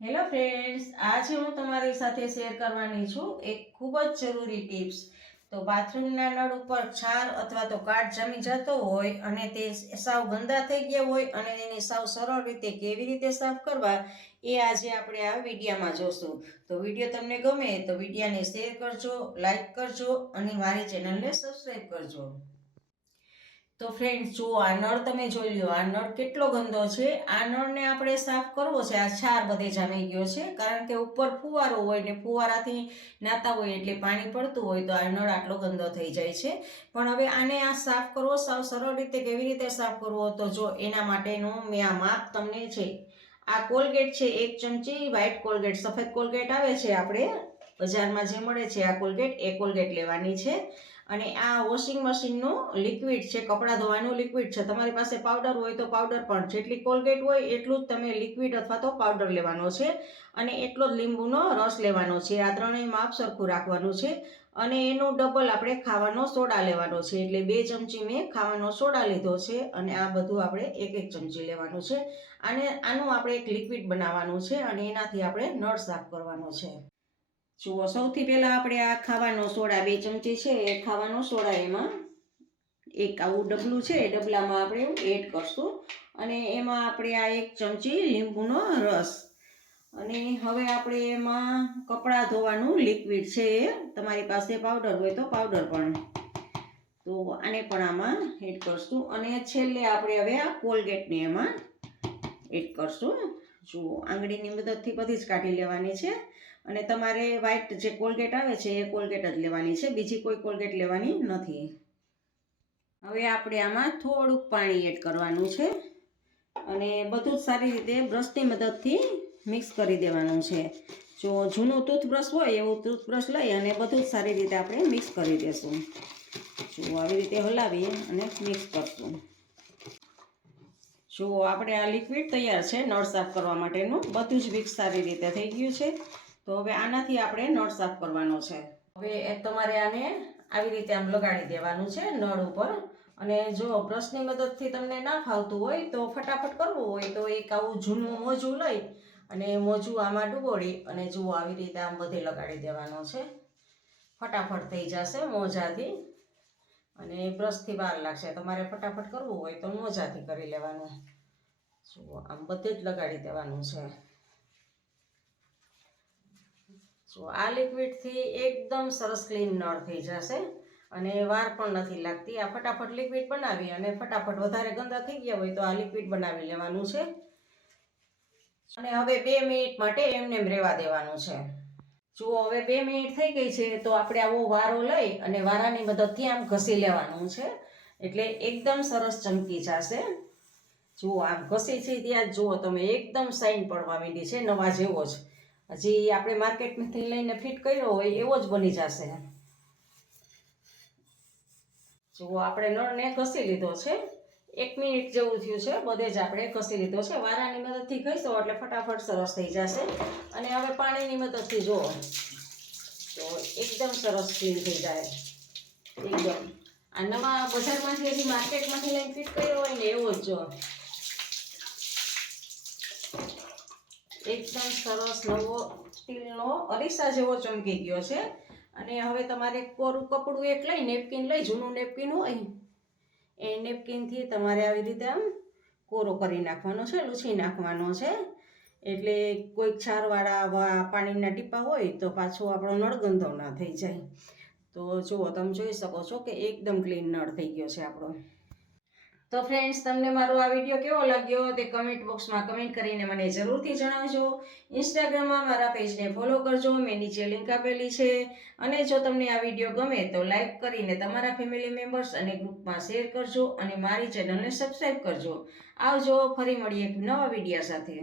Hello friends આજે હું તમારી સાથે શેર કરવાની છું એક ખૂબ જ જરૂરી ટિપ્સ તો બાથરૂમના નળ ઉપર છાર અથવા તો કાટ જમી જતો હોય અને તે સાવ ગંદા થઈ ગયા હોય અને એને સાવ સરળ રીતે કેવી રીતે સાફ કરવા એ આજે આપણે આ વિડીયામાં જોશું. તો વીડિયો તમને ગમે તો વિડીયાને શેર કરજો લાઈક કરજો અને મારી ચેનલને સબસ્ક્રાઈબ કરજો. તો ફ્રેન્ડ્સ જુઓ, આ નળ તમે જોઈ લો આ નળ કેટલો ગંદો છે. આ નળને આપણે સાફ કરવો છે. આ છાર બધે જામી ગયો છે. કારણ કે ઉપર ફુવારો હોય ને ફુવારાથી નાતા હોય એટલે પાણી પડતું હોય તો આ નળ આટલો ગંદો થઈ જાય છે. પણ હવે આને આ સાફ કરવો, સાવ સરળ રીતે કેવી રીતે સાફ કરવો તો જો એના માટેનું મેં આ માપ તમને છે. આ કોલગેટ છે, એક ચમચી વ્હાઇટ કોલગેટ, સફેદ કોલગેટ આવે છે આપણે બજારમાં જે મળે છે આ કોલગેટ, એ કોલગેટ લેવાની છે. અને આ વોશિંગ મશીનનું લિક્વિડ છે, કપડાં ધોવાનું લિક્વિડ છે. તમારી પાસે પાવડર હોય તો પાવડર પણ. જેટલી કોલગેટ હોય એટલું જ તમે લિક્વિડ અથવા તો પાવડર લેવાનો છે અને એટલો જ લીંબુનો રસ લેવાનો છે. આ ત્રણેય માપ સરખું રાખવાનું છે અને એનું ડબલ આપણે ખાવાનો સોડા લેવાનો છે. એટલે બે ચમચી મેં ખાવાનો સોડા લીધો છે અને આ બધું આપણે એક એક ચમચી લેવાનું છે. અને આનું આપણે એક લિક્વિડ બનાવવાનું છે અને એનાથી આપણે નળ સાફ કરવાનો છે. જુઓ, સૌથી પહેલાં આપણે આ ખાવાનો સોડા બે ચમચી છે, એ ખાવાનો સોડા એમાં એક આવું ડબલું છે, એ ડબલામાં આપણે એડ કરશું. અને એમાં આપણે આ એક ચમચી લીંબુનો રસ. અને હવે આપણે એમાં કપડાં ધોવાનું લિક્વિડ છે એ. તમારી પાસે પાવડર હોય તો પાવડર પણ. તો આને પણ આમાં એડ કરશું. અને છેલ્લે આપણે હવે આ કોલગેટને એમાં એડ કરશું. જુઓ, આંગળીની મદદથી બધી જ કાઢી લેવાની છે અને તમારે વ્હાઇટ જે કોલગેટ આવે છે એ કોલગેટ જ લેવાની છે, બીજી કોઈ કોલગેટ લેવાની નથી. હવે આપણે આમાં થોડુંક પાણી એડ કરવાનું છે અને બધું જ સારી રીતે બ્રશની મદદથી મિક્સ કરી દેવાનું છે. જો જૂનું ટૂથબ્રશ હોય એવું ટૂથબ્રશ લઈ અને બધું જ સારી રીતે આપણે મિક્સ કરી દઈશું જો આવી રીતે હલાવી અને મિક્સ કરશું. જુઓ આપણે આ લિક્વિડ તૈયાર છે નળ સાફ કરવા માટેનું, બધું જ મિક્સ સારી રીતે થઈ ગયું છે. તો હવે આનાથી આપણે નળ સાફ કરવાનો છે. હવે તમારે આને આવી રીતે આમ લગાડી દેવાનું છે નળ ઉપર. અને જો બ્રશની મદદથી તમને ના ફાવતું હોય તો ફટાફટ કરવું હોય તો એક આવું જૂનું મોજું લઈ અને મોજું આમાં ડૂબોળી અને જુઓ આવી રીતે આમ બધે લગાડી દેવાનો છે. ફટાફટ થઈ જશે મોજાથી. અને બ્રશથી વાર લાગશે. તમારે ફટાફટ કરવું હોય તો મોજાથી કરી લેવાનું. જુઓ, આમ બધે જ લગાડી દેવાનું છે. જુઓ, આ લિક્વિડથી એકદમ સરસ ક્લીન નળ થઈ જશે અને વાર પણ નથી લાગતી. આ ફટાફટ લિક્વિડ બનાવી અને ફટાફટ વધારે ગંદા થઈ ગયા હોય તો આ લિક્વિડ બનાવી લેવાનું છે. અને હવે બે મિનિટ માટે એમને એમ રહેવા દેવાનું છે. જુઓ, હવે બે મિનિટ થઈ ગઈ છે, તો આપણે આવો વારો લઈ અને વારાની મદદથી આમ ઘસી લેવાનું છે. એટલે એકદમ સરસ ચમકી જશે. જુઓ, આમ ઘસી છે ત્યાં. જુઓ, તમે એકદમ સાઈન પડવા માંડી છે, નવા જેવો જ. હજી આપણે માર્કેટમાંથી લઈને ફિટ કર્યો હોય, એવો જ બની જશે. જુઓ, આપણે નળને ઘસી લીધો છે. એક મિનિટ જેવું થયું છે, બધે જ આપણે કસી લીધો છે. વારાની મદદથી ઘસો એટલે ફટાફટ સરસ થઈ જશે. અને હવે પાણીની મદદથી જુઓ. તો એકદમ સરસ ક્લીન થઈ જાય. એકદમ. આ નવા બજારમાંથી હજી માર્કેટમાંથી લઈને ફિટ કર્યો હોય ને એવો જ જો. એકદમ સરસ નવો સ્ટીલનો અરીસા જેવો ચમકી ગયો છે. અને હવે તમારે કોરું કપડું એક લઈ, નેપકિન લઈ, જૂનું નેપકિન હોય એ નેપકિનથી તમારે આવી રીતે આમ કોરો કરી નાખવાનો છે, લૂછી નાખવાનો છે. એટલે કોઈક છારવાળા પાણીના ટીપા હોય તો પાછો આપણો નળ ગંદો ના થઈ જાય. તો જુઓ, તમે જોઈ શકો છો કે એકદમ ક્લીન નળ થઈ ગયો છે આપણો. તો ફ્રેન્ડ્સ તમને મારો આ વીડિયો કેવો લાગ્યો? તે કમેન્ટ બોક્સમાં કમેન્ટ કરીને મને જરૂરથી જણાવજો. ઇન્સ્ટાગ્રામમાં મારા પેજને ફોલો કરજો. મેં નીચે લિંક આપેલી છે. અને જો તમને આ વીડિયો ગમે તો લાઇક કરીને તમારા ફેમિલી મેમ્બર્સ અને ગ્રુપમાં શેર કરજો અને મારી ચેનલને સબસ્ક્રાઈબ કરજો. આવજો, ફરી મળીએ એક નવા વિડીયા સાથે.